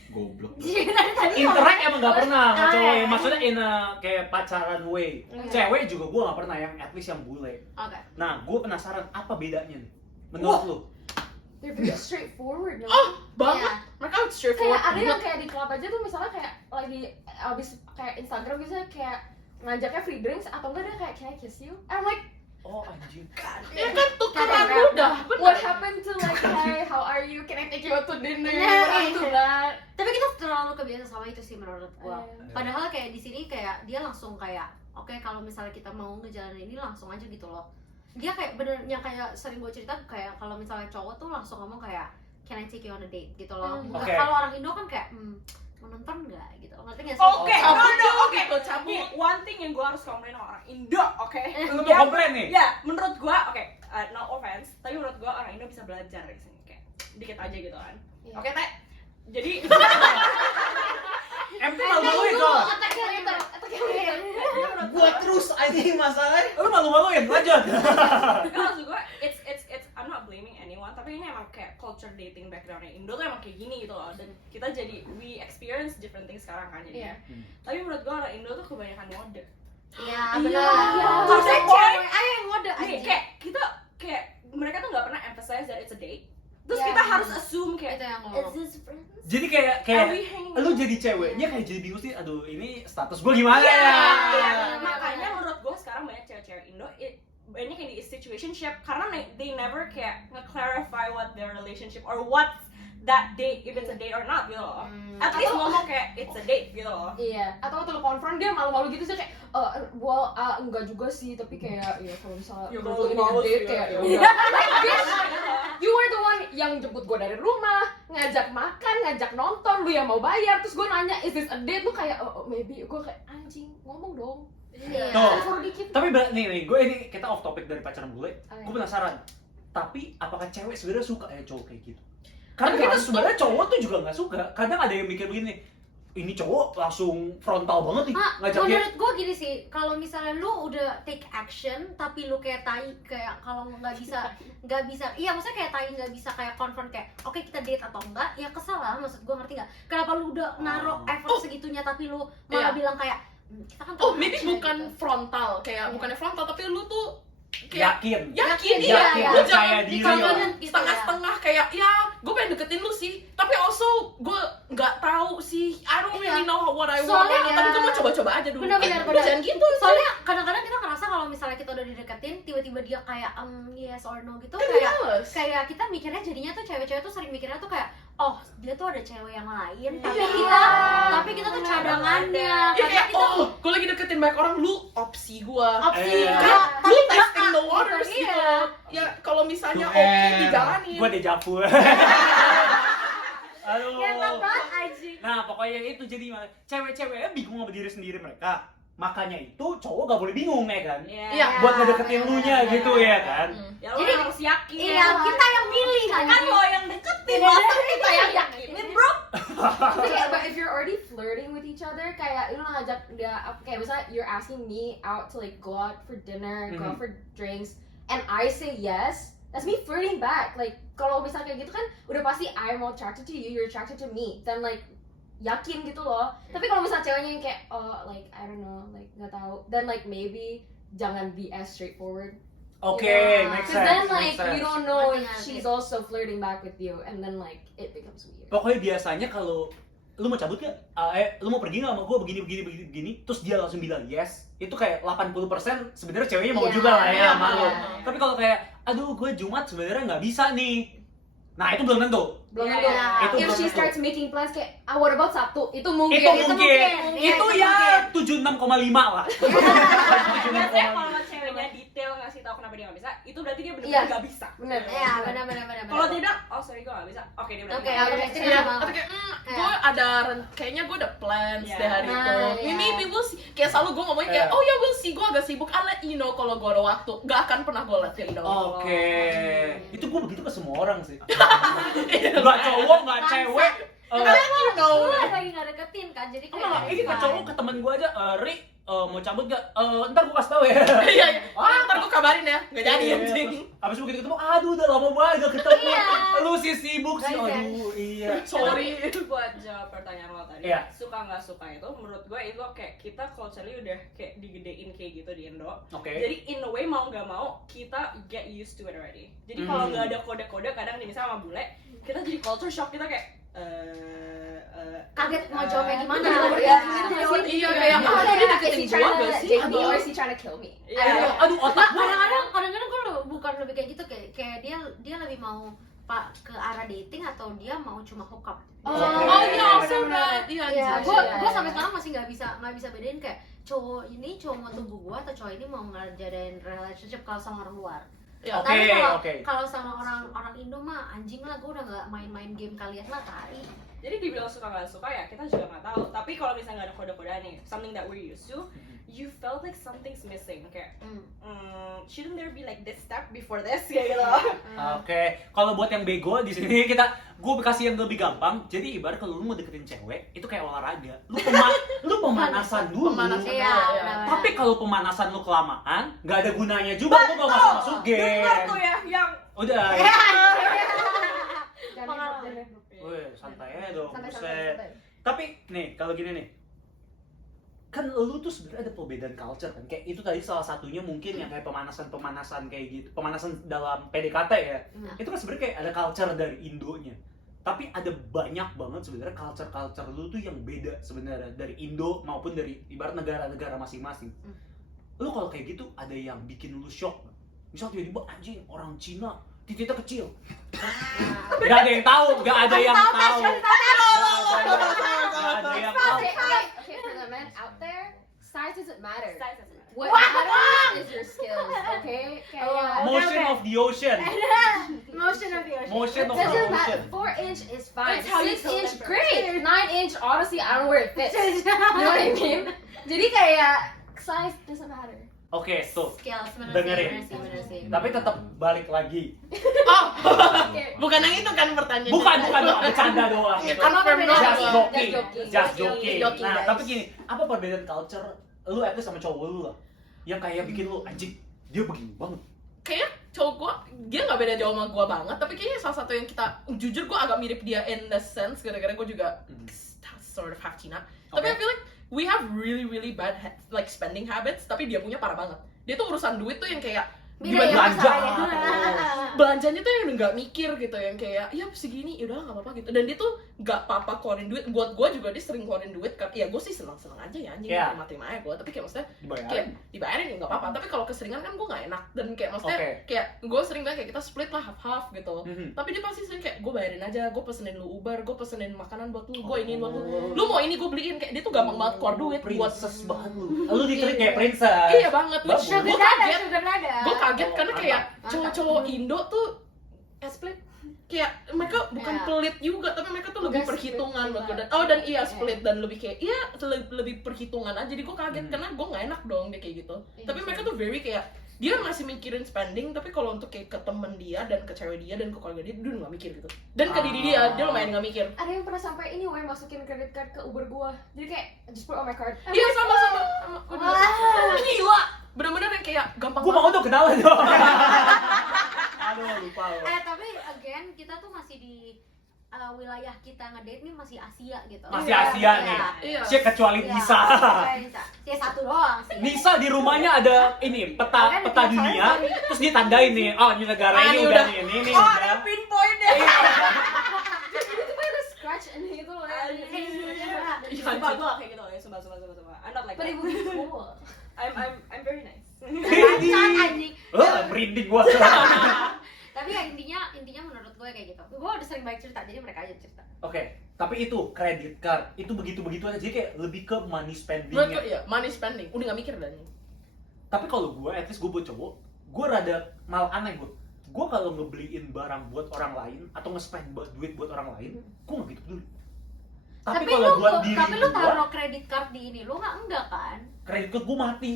Goblok. Tadi interact emang gak pernah sama Ah, cowok iya. yang maksudnya in a kayak pacaran way. Iya. Cewek juga gue gak pernah yang at least yang bule. Oke. Nah, gue penasaran apa bedanya nih menurut lu? They're very straightforward. No? Oh, banget. Iya. Mereka straightforward. Kayak ada yang kayak di club aja tuh misalnya kayak lagi abis kayak Instagram misalnya kayak ngajaknya free drinks atau enggak dia kayak can I kiss you? I'm like Oh anjir. Ya kan tukeran Kadang-kadang. udah. what happened to like hi how are you can I take you out to dinner? Nah, Gitu iya. kan. Tapi kita terlalu kebiasa sama itu sih menurut gua. Iya. Padahal kayak di sini kayak dia langsung kayak oke kalau misalnya kita mau ngejalanin ini langsung aja gitu loh. Dia kayak bener yang kayak sering gue cerita kayak kalau misalnya cowok tuh langsung ngomong kayak can I take you on a date gitu loh. Oke. Kalau orang Indo kan kayak mau nonton nggak gitu. Ngerti nggak sih? Oke, Cabut no, oke, oke. cabut. Nih, one thing yang gue harus komplain sama orang Indo, oke? Lu tuh komplain nih. Ya, menurut gue, oke, no offense, tapi menurut gue orang Indo bisa belajar di sini, kayak dikit aja gitu kan. Iya. Oke, Teh. Jadi, Em tuh malu-maluin kok. Attack yang later. Gua terus anjing masalahnya. Lu malu-maluin, lanjut. Enggak, maksud gue, it's I'm not blaming anyone, tapi ini emang kayak culture dating backgroundnya Indo tuh emang kayak gini gitu loh. Dan kita jadi, we experience different things sekarang kan jadi. Iya. Tapi menurut gue orang Indo tuh kebanyakan mode. Iya Iya. benar. Kalau saya cewek, ayo yang mode nih aja. kayak kita kayak mereka tuh nggak pernah emphasize that it's a date. Terus Iya, kita iya. harus assume kayak Itu yang Is ngomong. this friends? Jadi kayak are we hanging lu out? jadi ceweknya kayak jadi bingung sih. Aduh, ini status gue gimana Iya, ya? iya. Iya. Makanya menurut gue sekarang banyak cewek-cewek Indo banyak yang di situationship karena they never kayak nge-clarify what their relationship or what that date, if it's a date or not gitu loh. At least ngomong kayak it's a date gitu loh. Iya, atau waktu lu konfront dia malu-malu gitu sih kayak well, enggak juga sih, tapi kayak ya kalau misalnya Ya, menurut lu ini malu-malu date sih, kayak ya. ya udah. Bitch, you were the one yang jemput gue dari rumah, ngajak makan, ngajak nonton, lu yang mau bayar, terus gue nanya is this a date, lu kayak maybe, gue kayak anjing, ngomong dong. Iya. Tuh. Suruh dikit. Tapi nih, gue ini kita off topic dari pacaran bule. Oh, iya. Gue penasaran. Tapi apakah cewek sebenarnya suka ya cowok kayak gitu? Karena kita sebenarnya cowok tuh juga nggak suka. Kadang ada yang mikir begini, ini cowok langsung frontal banget nih ngajaknya. Menurut gue gini sih, kalau misalnya lu udah take action tapi lu kayak tai, kayak kalau nggak bisa, iya maksudnya kayak tai nggak bisa kayak confront kayak, oke kita date atau enggak, ya kesal lah, maksud gue ngerti nggak? Kenapa lu udah naruh effort segitunya tapi lu malah bilang kayak kita kan maybe bukan frontal, kayak bukannya frontal tapi lu tuh kayak Yakin, iya. lu percaya jangan diri. jangan Gitu, setengah-setengah kayak ya gue pengen deketin lu sih tapi also gue nggak tahu sih, I don't really know what I want, Soalnya tapi gue mau coba-coba aja dulu. Benar-benar. Lu jangan gitu sih. Soalnya kadang-kadang kita ngerasa kalau misalnya kita udah dideketin, tiba-tiba dia kayak yes or no gitu, Kan kayak males. kayak kita mikirnya jadinya tuh cewek-cewek tuh sering mikirnya tuh kayak oh dia tuh ada cewek yang lain, tapi Iya. kita tuh cadangannya, Ya karena kayak kita gue lagi deketin banyak orang, lu opsi gue. opsi, Iya. Lu testing the waters Iya. gitu. Ya kalau misalnya To oke end. dijalanin. Gue dejavu. Aduh. Ngentot banget anjing. Nah pokoknya itu jadi cewek-ceweknya bingung sama diri sendiri mereka. Makanya itu cowok gak boleh bingung ya kan. Iya. Buat ngedeketin lu nya gitu ya kan. Ya lo Jadi, harus yakin. Iya, kita yang milih Kan anjing. lo yang deketin, masa kita yang yakinin, bro. Okay, but if you're already flirting with each other, kayak lu ngajak dia, kayak misalnya you're asking me out to like go out for dinner, go out for drinks, and I say yes, that's me flirting back. Like kalau misalnya kayak gitu kan udah pasti I'm attracted to you, you're attracted to me, then like yakin gitu loh. Tapi kalau misalnya ceweknya yang kayak like I don't know, like nggak tahu, then like maybe jangan be as straightforward. Oke, Iya. make Because sense. then make like sense. you don't know if Ngerti. she's also flirting back with you, and then like it becomes weird. Pokoknya biasanya kalau lu mau cabut gak? Lu mau pergi gak sama gue begini, terus dia langsung bilang yes, itu kayak 80% sebenarnya ceweknya mau Iya, juga lah ya sama iya. lu. Tapi kalau kayak, aduh gue Jumat sebenarnya nggak bisa nih, nah itu belum tentu. Belum Iya, tentu. iya. Itu If belum she tentu. starts making plans kayak, what about Sabtu? Itu mungkin. Itu mungkin. Iya, Itu itu ya mungkin. 76,5 lah. Biasanya kalau ceweknya detail ngasih tahu kenapa dia nggak bisa, itu berarti dia benar-benar Iya. nggak bisa. Bener. Iya, benar. Kalau tidak, oh sorry gue nggak bisa. Oke dia berarti Oke, nggak oke. bisa. Iya. Tapi kayak, gue ada kayaknya gue ada plans Iya. deh hari Nah, itu. iya. Maybe we'll see. Kayak selalu gue ngomongin kayak, Iya. oh ya we'll see, gue agak sibuk. I'll let you know kalau gue ada waktu. Gak akan pernah gue let you know. Oke, itu gue begitu ke semua orang sih. Gak cowok, gak cewek. I'll let you know. Lu lagi nggak deketin kan, jadi kayak Enggak, ini ke fine. cowok ke temen gue aja, Ri, mau cabut gak? Ntar gue kasih tau ya. Iya, iya. Ntar gue kabarin ya. Gak jadi Iya, anjing. terus abis begitu ketemu, aduh udah lama banget gak ketemu. Iya. Lu sih sibuk sih, Right, aduh iya. Sorry. Tapi buat jawab pertanyaan lo tadi, Iya. suka nggak suka itu, menurut gue itu kayak kita culturally udah kayak digedein kayak gitu di Indo. Oke. Jadi in a way mau nggak mau kita get used to it already. Jadi kalau nggak ada kode-kode, kadang nih misalnya sama bule, kita jadi culture shock, kita kayak kaget mau jawabnya gimana. Iya, Iya, kayak, Oh, dia is deketin he gue trying gak to sih? date me or is he trying to kill me? Iya. Aduh otak gue. Kadang-kadang gue bukan lebih kayak gitu, kayak dia lebih mau ke arah dating atau dia mau cuma hook up. Oh Oke. iya, also that. Iya, Iya, iya. gue sampai sekarang masih nggak bisa bedain kayak cowok ini cowok mau tunggu gue atau cowok ini mau ngejadain relationship kalau sama orang luar. Iya. Oke, Tapi oke. kalau sama orang Indo mah anjing lah, gue udah nggak main-main game kalian lah tai. Jadi dibilang suka nggak suka ya kita juga nggak tahu. Tapi kalau misalnya nggak ada kode-kodean nih, something that we're used to, you felt like something's missing. Kayak, shouldn't there be like this step before this kayak gitu. Oke, kalau buat yang bego di sini gue kasih yang lebih gampang. Jadi ibarat kalau lu mau deketin cewek, itu kayak olahraga. Lu pemanasan dulu. Pemanasan. Iya. Iya. Tapi kalau pemanasan lu kelamaan, nggak ada gunanya juga lu gak masuk game. Dengar tuh ya yang Udah. Jangan. Wih, santai aja dong. Santai, Buset. santai. Tapi nih, kalau gini nih. Kan lu tuh sebenarnya ada perbedaan culture kan. Kayak itu tadi salah satunya mungkin yang kayak pemanasan kayak gitu. Pemanasan dalam PDKT ya. Itu kan sebenarnya kayak ada culture dari Indonya. Tapi ada banyak banget sebenarnya culture lu tuh yang beda sebenarnya dari Indo maupun dari ibarat negara-negara masing-masing. Lu kalau kayak gitu ada yang bikin lu shock. Misal tiba-tiba anjing orang Cina titiknya kecil. Gak ada yang tahu, gak ada yang tahu. Gak ada yang tahu. Okay, for the men out there, size doesn't matter. size doesn't matter. What matters is your skills, okay? Kayak, Motion of the ocean. Motion of the ocean. Motion of Doesn't the matter. ocean. 4 inch is fine. That's how you 6 tell inch, them. great. 9 inch, honestly, I don't know where it fits. You know what I mean? Jadi kayak size doesn't matter. Oke, tuh. skills bener Dengerin. sih. Tapi tetap balik lagi. Oh, bukan yang itu kan pertanyaan. Bukan, bercanda doang. Iya, gitu. kan Apa bedanya? Just joking. joking. Just joking. Joking, Nah, guys. tapi gini, apa perbedaan culture lu at least sama cowok lu lah? Yang kayak bikin lu anjing, dia begini banget. Kayaknya cowok gue, dia nggak beda jauh sama gue banget, tapi kayaknya salah satu yang kita, jujur gue agak mirip dia in the sense, gara-gara gue juga sort of half Cina. Tapi I feel like we have really bad like spending habits, tapi dia punya parah banget. Dia tuh urusan duit tuh yang kayak Beda ya belanja. masalahnya. belanjanya tuh yang nggak mikir gitu, yang kayak ya segini ya udah nggak apa-apa gitu. Dan dia tuh nggak apa-apa keluarin duit. Buat gue juga dia sering keluarin duit kan. Ya gue sih senang aja ya anjing, Yeah. terima aja gue. Tapi kayak maksudnya Dibayarin. kayak dibayarin ya nggak apa-apa. Tapi kalau keseringan kan gue nggak enak. Dan kayak maksudnya Oke. kayak gue sering banget kayak kita split lah half gitu. Mhm. Tapi dia pasti sering kayak gue bayarin aja, gue pesenin lu Uber, gue pesenin makanan buat lu, gue ini buat lu. Oh. Lu mau ini gue beliin, kayak dia tuh gampang banget keluar duit buat princess banget lu. Lu di-treat kayak princess. Iya banget, Bagus. gue Sugar kaget. nada. Gue kaget karena kayak Mantap. cowok-cowok Indo tuh split, kayak mereka bukan Iya. pelit juga, tapi mereka tuh lebih Bukan perhitungan split buat gue. juga. Dan iya split dan lebih kayak iya lebih perhitungan aja. Jadi gue kaget Hmm. karena gue nggak enak dong dia kayak gitu. Iya, Tapi mereka tuh very kayak dia masih mikirin spending, tapi kalau untuk kayak ke temen dia dan ke cewek dia dan ke keluarga dia nggak mikir gitu. Dan ke diri dia lumayan nggak mikir. Ada yang pernah sampai ini gue masukin credit card ke Uber gue. Jadi kayak just put on my card. Iya sama. Gua juga. Wah. Gila, bener-bener yang kayak gampang Gua mau tuh kenalan dong. Aduh, lupa lu. Tapi again kita tuh masih di wilayah kita ngedate nih masih Asia gitu. Masih Iya. Asia nih. Iya. Sih kecuali Iya, Nisa. Nisa. Ya satu doang sih. Nisa di rumahnya ada ini peta dunia, terus dia tandain nih, oh ini negara Ah, ini ini udah udah. nih, ini Oh, udah. ada pinpoint ya. Jadi tiba ada scratch and gitu loh. Sumpah gue gak kayak gitu ya, sumpah. I'm not like But it that. would be cool. I'm very nice. Kan anjing. Merinding gua. Tapi ya intinya menurut gue kayak gitu. Gue udah sering banyak cerita, jadi mereka aja cerita. Oke, tapi itu credit card itu begitu aja, jadi kayak lebih ke money Menurut gue spendingnya. iya, money spending, udah nggak mikir dan. Tapi kalau gue, at least gue buat cowok, gue rada malah aneh gue. Gue kalau ngebeliin barang buat orang lain atau nge-spend duit buat orang lain, gue nggak gitu peduli. Tapi kalau buat diri tapi lu gue, taruh kredit card di ini, lu enggak kan? kredit card gue mati.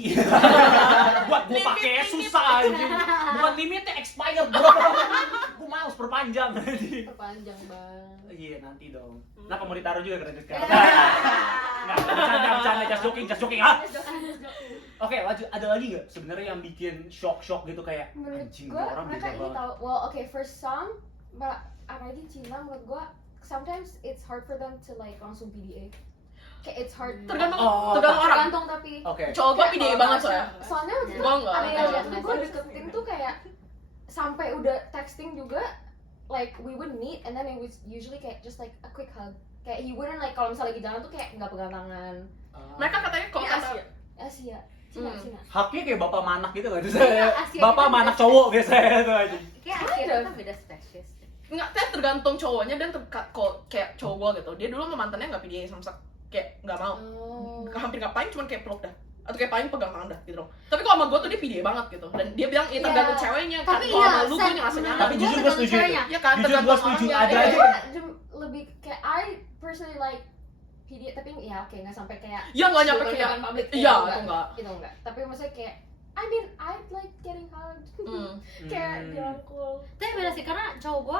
Buat gue pakai susah anjing. Bukan limitnya expired bro. Gue males perpanjang. Perpanjang bang. Iya nanti dong. Kenapa mau ditaruh juga kredit card? Ya. Nggak, bercanda, just joking ah. Oke, lanjut. Ada lagi nggak sebenarnya yang bikin shock gitu kayak Menurut anjing gue orang mereka beda ini banget. tahu. Well, okay, for some, apalagi Cina menurut gue, sometimes it's hard for them to like langsung PDA. Kayak it's hard. Tergantung Oh, orang. Tergantung tapi. Oke. Cowok gue PDA banget soalnya. Soalnya Gua enggak. ada Iya, yang iya. gue deketin tuh kayak sampai udah texting juga, like we would meet and then it was usually kayak just like a quick hug. Kayak he wouldn't like kalau misalnya lagi jalan tuh kayak nggak pegang tangan. Mereka katanya kalau Kayak kata Asia, Cina, Hmm. Cina. Haknya kayak bapak manak gitu kan? Iya, Asia Bapak kita manak beda cowok biasanya tuh aja. Kayak akhirnya kan beda spesies. nggak, tergantung cowoknya dan kayak cowok gue gitu. Dia dulu sama mantannya nggak PDA sama kayak nggak mau. Oh. Hampir ngapain cuman kayak peluk dah. Atau kayak paling pegang tangan dah gitu dong. Tapi kalau sama gue tuh dia PDA banget gitu. Dan dia bilang ya tergantung Iya. ceweknya kan. Tapi Kalau iya, sama lu gue ngerasa nyaman. Tapi jujur gue setuju itu. Ya kan, Jujur gue tergantung setuju. orangnya. Ada Iya, aja. Gue lebih kayak I personally like PDA tapi ya oke nggak sampai kayak Ya nggak nyampe depan- kayak depan public, iya, enggak. itu enggak. Itu enggak. Tapi maksudnya kayak I mean I like getting hugged. Kayak dirangkul. Tapi beda sih karena cowok gua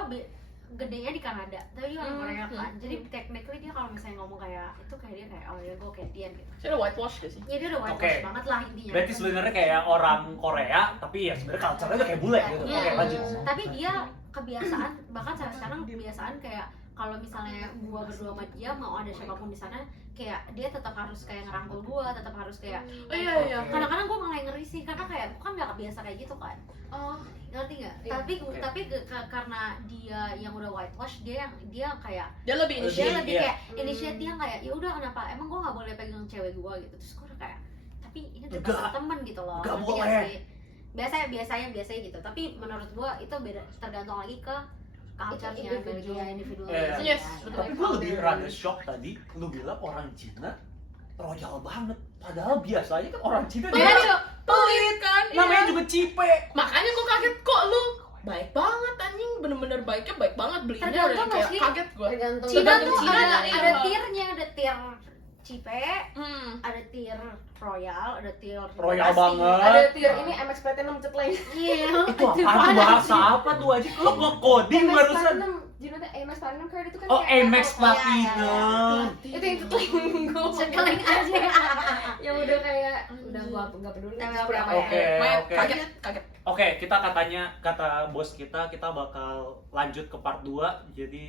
gedenya di Kanada, tapi dia orang Korea kan. Hmm. Jadi technically dia kalau misalnya ngomong kayak itu kayak dia kayak oh ya gua kayak dia gitu. Saya udah whitewash gak sih? Ya dia udah whitewash Oke. banget lah intinya. Berarti sebenarnya kayak orang Korea, tapi ya sebenarnya culture-nya tuh kayak bule gitu. Iya. Oke, lanjut. Tapi dia kebiasaan bahkan sampai sekarang kebiasaan kayak kalau misalnya gua berdua sama dia mau ada siapapun di sana kayak dia tetap harus kayak ngerangkul gua, tetap harus kayak Oh iya iya. Oke. kadang-kadang gua malah yang ngeri sih karena kayak gua kan nggak kebiasa kayak gitu kan. Oh, Ngerti nggak? Iya, oke. Tapi karena dia yang udah whitewash dia kayak Dia lebih Lebih- dia initiate. lebih iya. kayak initiate dia kayak ya udah kenapa emang gue nggak boleh pegang cewek gue gitu terus gue udah kayak tapi ini tuh Enggak. temen gitu loh Enggak ngerti nggak boleh. sih? biasanya gitu tapi menurut gue itu beda tergantung lagi ke culture-nya Individual. dia individual Iya. Yes, betul. Tapi gue lebih rada shock tadi, lu bilang orang Cina royal banget. Padahal biasanya kan orang Cina dia Pelit kan? namanya Iya. juga cipe. Makanya gue kaget kok lu baik banget anjing, bener-bener baiknya baik banget belinya Tergantung udah nggak kayak sih? kaget gue. tergantung. Cina Tergantung tuh Cina, ada iya. tiernya ada tier Cipe, ada tier royal, ada tier Royal pasti. banget. Ada tier ini MX Platinum cetleng. Iya. Itu apa bahasa apa tuh aja? Lo nge-coding MX barusan. Platinum, you know the MX Platinum card itu kan Oh, kayak MX Apple. Platinum. Itu yang cetleng gue. Cekeling aja. Yang udah kayak udah gua nggak peduli. Nggak Just peduli. put it Oke, out there. oke. Kaget. Oke, kita kata bos kita bakal lanjut ke part 2. Jadi